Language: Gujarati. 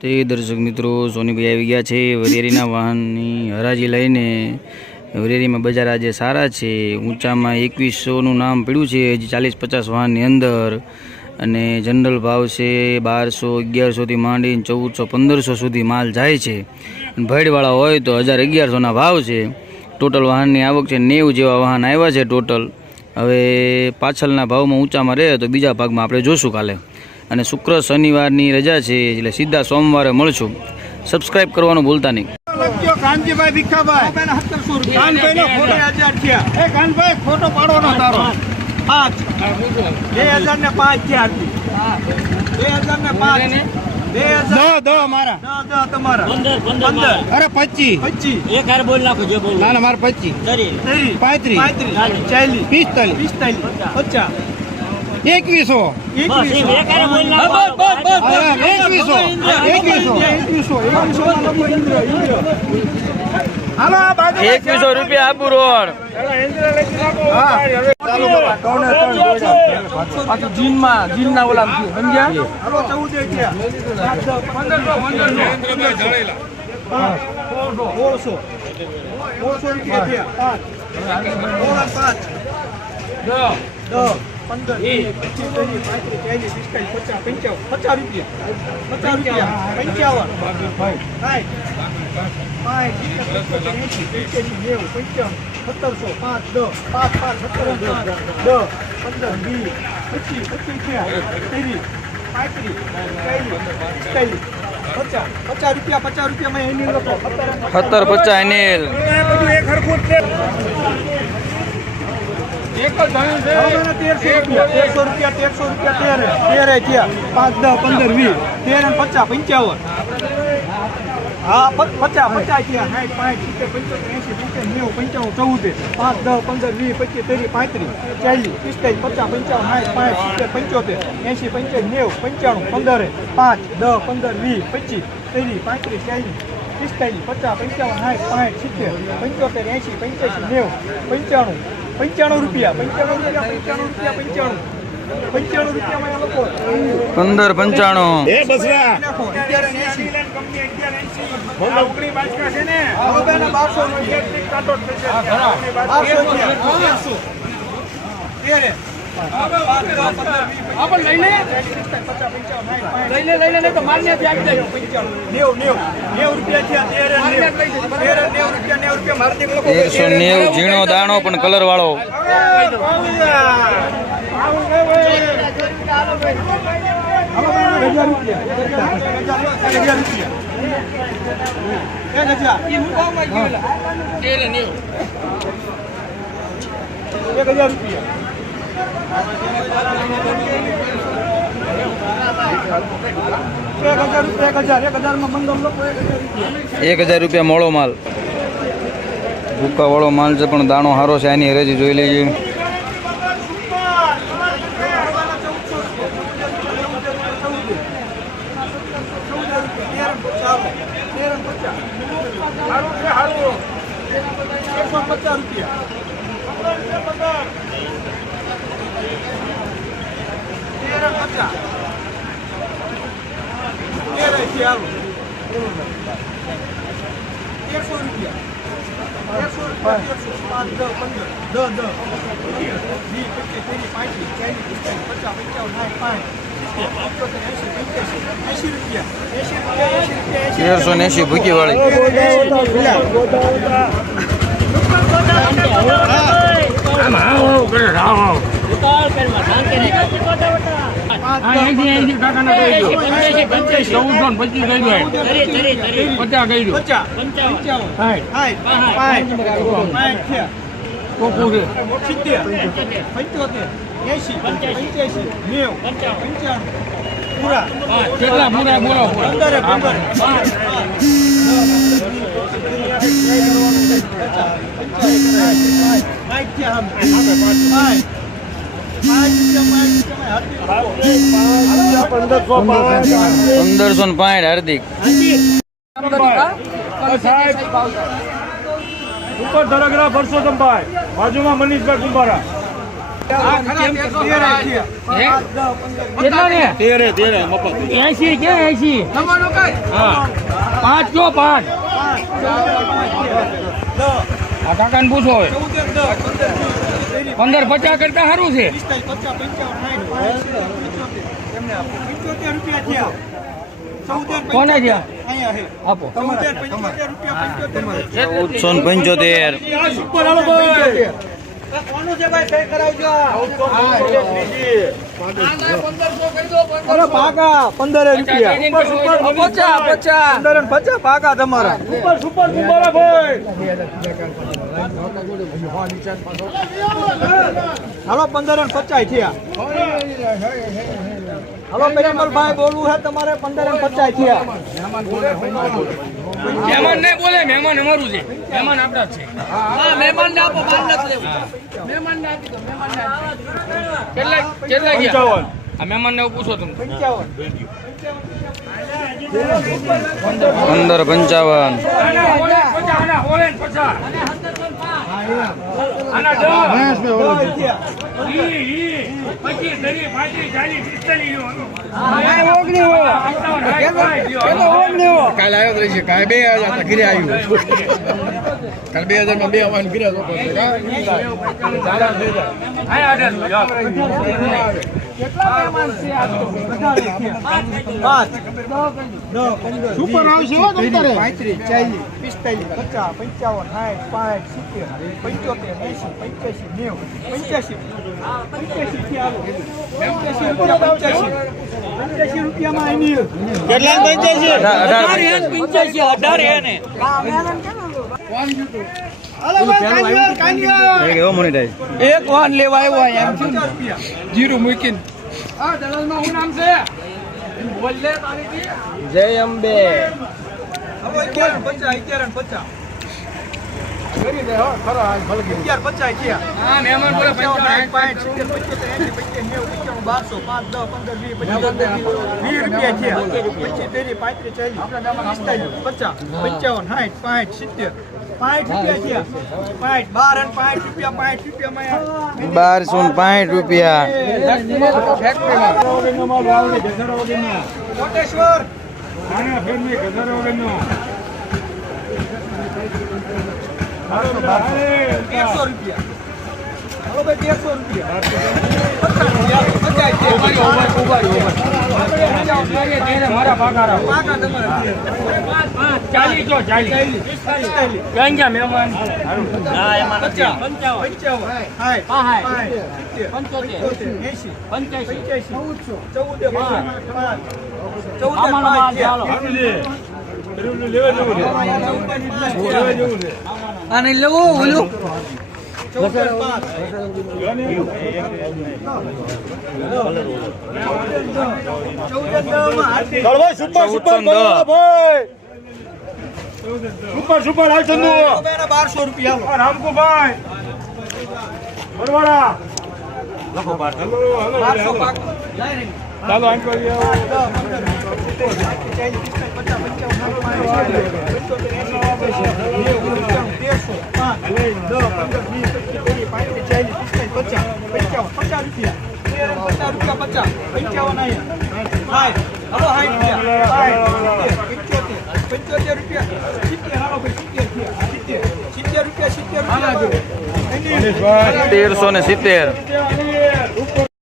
તે દર્શક મિત્રો, સોનીભાઈ આવી ગયા છે વરિયારીના વાહનની હરાજી લઈને. વરેરીમાં બજાર આજે સારા છે. ઊંચામાં એકવીસોનું નામ પડ્યું છે, હજી ચાલીસ પચાસ વાહનની અંદર. અને જનરલ ભાવ છે બારસો, અગિયારસોથી માંડીને ચૌદસો, પંદરસો સુધી માલ જાય છે. અને ભેડવાળા હોય તો હજાર અગિયારસોના ભાવ છે. ટોટલ વાહનની આવક છે નેવું જેવા વાહન આવ્યા છે ટોટલ. હવે પાછળના ભાવમાં ઊંચામાં રહે તો બીજા ભાગમાં આપણે જોશું કાલે. અને શુક્ર શનિવારની રજા છે એટલે સીધા સોમવારે મળશું. સબસ્ક્રાઇબ કરવાનું ભૂલતા નહીં. કાનજીભાઈ ભીખાભાઈ. કાનભાઈનો ફોટો હજાર થયા. એ કાનભાઈ ફોટો પાડવાનો તારો. પાંચ. બે હજાર ને પાંચ થયા બે હજાર ને પાંચ. બે હજાર. દો મારા દો દો તમારા. પંદર પંદર અરે પચીસ. પચીસ. એક હાર બોલ નાખો જે બોલ. ના ના મારે પચીસ. તરી. ત્રીસ પાંત્રીસ. પિસ્તાલીસ. પિસ્તાલીસ. પચાસ. એકવીસો. એકવીસો. રૂપિયા આપું રોડ જીનમાં જીનના ઓલામ સમજ્યા? સોળસો સોળસો રૂપિયા પંદર પચીસ ત્રીસ પાંત્રીસ ચાલીસ પિસ્તાલીસ પચાસ પંચાવન પચાસ રૂપિયા પચાસ રૂપિયા પંચાવન સત્તરસો પાંચ દસ પાંચ પાંચ સત્તર દસ પંદર વીસ પચીસ પચીસ ત્રીસ પાંત્રીસ ચાલીસ પિસ્તાલીસ પચાસ પચાસ રૂપિયા પચાસ રૂપિયામાં એની લોકો સત્તર પચાસ અનિલ બધું એક હરખું જ છે તેરસો રૂપિયા તેરસો રૂપિયા તેરે. તેરે થયા. પાંચ, દસ, પંદર, વીસ. તેર પચાસ, પંચાવન. હા પચાસ પચાસ થયા. સાઠ, પાંચ, સિત્તેર, પંચોતેર એંસી સિત્તેર નેવું, પંચાવન, ચૌદ. પાંચ, દસ, પંદર, વીસ, પચીસ, ત્રીસ, પાંત્રીસ, ચાલીસ, પિસ્તાલીસ, પચાસ, પંચાવન, સાઠ, પાંચ, સિત્તેર, પંચોતેર એંસી પંચાવન નેવું, પંચાણું, પંદરે. પાંચ, દસ, પંદર, વીસ, પચીસ, ત્રીસ, પાંત્રીસ, ચાલીસ, પિસ્તાલીસ, પચાસ, પંચાવન, સાઠ, પાંચ, સિત્તેર, પંચોતેર એંસી પંચ્યાસી, નેવું, પંચાણું. પંચાણું રૂપિયા પંચાણું રૂપિયા પંચાણું રૂપિયા પંચાણું. પંચાણું રૂપિયામાં એ લોકો પંદર પંચાણું. બારસો રૂપિયા બારસો રૂપિયા. નેવું નેવું. નેવું રૂપિયા થયા તેરસો નેવું ઝીણો દાણો પણ કલર વાળો. એક હજાર રૂપિયા. મોળો માલ. ભૂકા વાળો માલ છે, પણ દાણો સારો છે એની હરેજી જોઈ લઈએ પચાસ રૂપિયા તેર પચાસ તેર છે હાલો તેરસો ને એંશી ભૂકી વાળી ઉતાવળ કરવા શાંતિ રાખો ચૌદસો ને પચીસ કહી કેટલા પૂરા બોલો પાંચ પંદરે પંદર પંદરસો ને પાંઠ હાર્દિક. ઉપર ધરગરા પરસોત્તમભાઈ બાજુમાં મનીષભાઈ કુંભારા પાંચ. જો પાંચ આ કાકાને પૂછો પંદર પચાસ કરતા સારું છે. કોને છે આપો. ચૌદસો ને પંચોતેર. પંદર પચાસ પાકા તમારા. હાલો પંદર ને પચાસ થયા. હાલો પેરમલભાઈ બોલવું છે તમારે પંદર ને પચાસ થયા. મહેમાન નહીં બોલે મહેમાન અમારું છે. મહેમાન આપણા છે. કેટલા કેટલા ગયા? આ મહેમાન ને પૂછો તમે. પંચાવન. પંદર પંચાવન લ્યો. સત્તાવન, સાઠ, સાઠ લ્યો. કાલે આવ્યો તો છે કાલે બે હજાર ઘરે આવ્યું. કાલે બે હજારમાં બે અમારે ઘરે હતો આયા અઢાર લ્યો. પાંચ. સુપર આવશે ચાલીસ પિસ્તાલીસ પચાસ પંચાવન સાઠ પાંચ સિત્તેર પંચોતેર એંસી પંચ્યાસી નેવું પંચ્યાસી. પંચ્યાસી પંચ્યાસી રૂપિયા પંચ્યાસી. પંચ્યાસી રૂપિયામાં એની એક વાન લેવા આવ્યો એમ પચાસ જીરું મૂકીને. આ નામ છે? જય અંબે. હવે અગિયાર દે પચાસ અગિયાર ને પચાસ અગિયાર પચાસ થયા. હા મહેમાન બોલે પંચાવન, પાંચ સિત્તેર, પંચોતેર, એંસી, પંચ્યાસી, નેવું, બારસો, પાંચ, દસ, પંદર, વીસ, પચીસ, વીસ રૂપિયા થયા. પચીસ, ત્રીસ, પાંત્રીસ, ચાલીસ, પિસ્તાલીસ, પચાસ, પંચાવન, સાઠ, પાંઠ, સિત્તેર, બારસો ને પાંઠ રૂપિયા કોટેશ્વર. તેરસો રૂપિયા હાલો ભાઈ તેરસો રૂપિયા મારા પાકા ચાલીસ ચૌદ ગયા મહેમાન ચૌદ ચૌદ સાઠ, ચૌદ. આને લેવું ઓલું. ચૌદ, પાંચ. ચૌદ, દસમાં હાથી. બારસો રૂપિયા હાલો. બારસો પાકા. ચાલો આમ કરી તેરસો ને સિત્તેર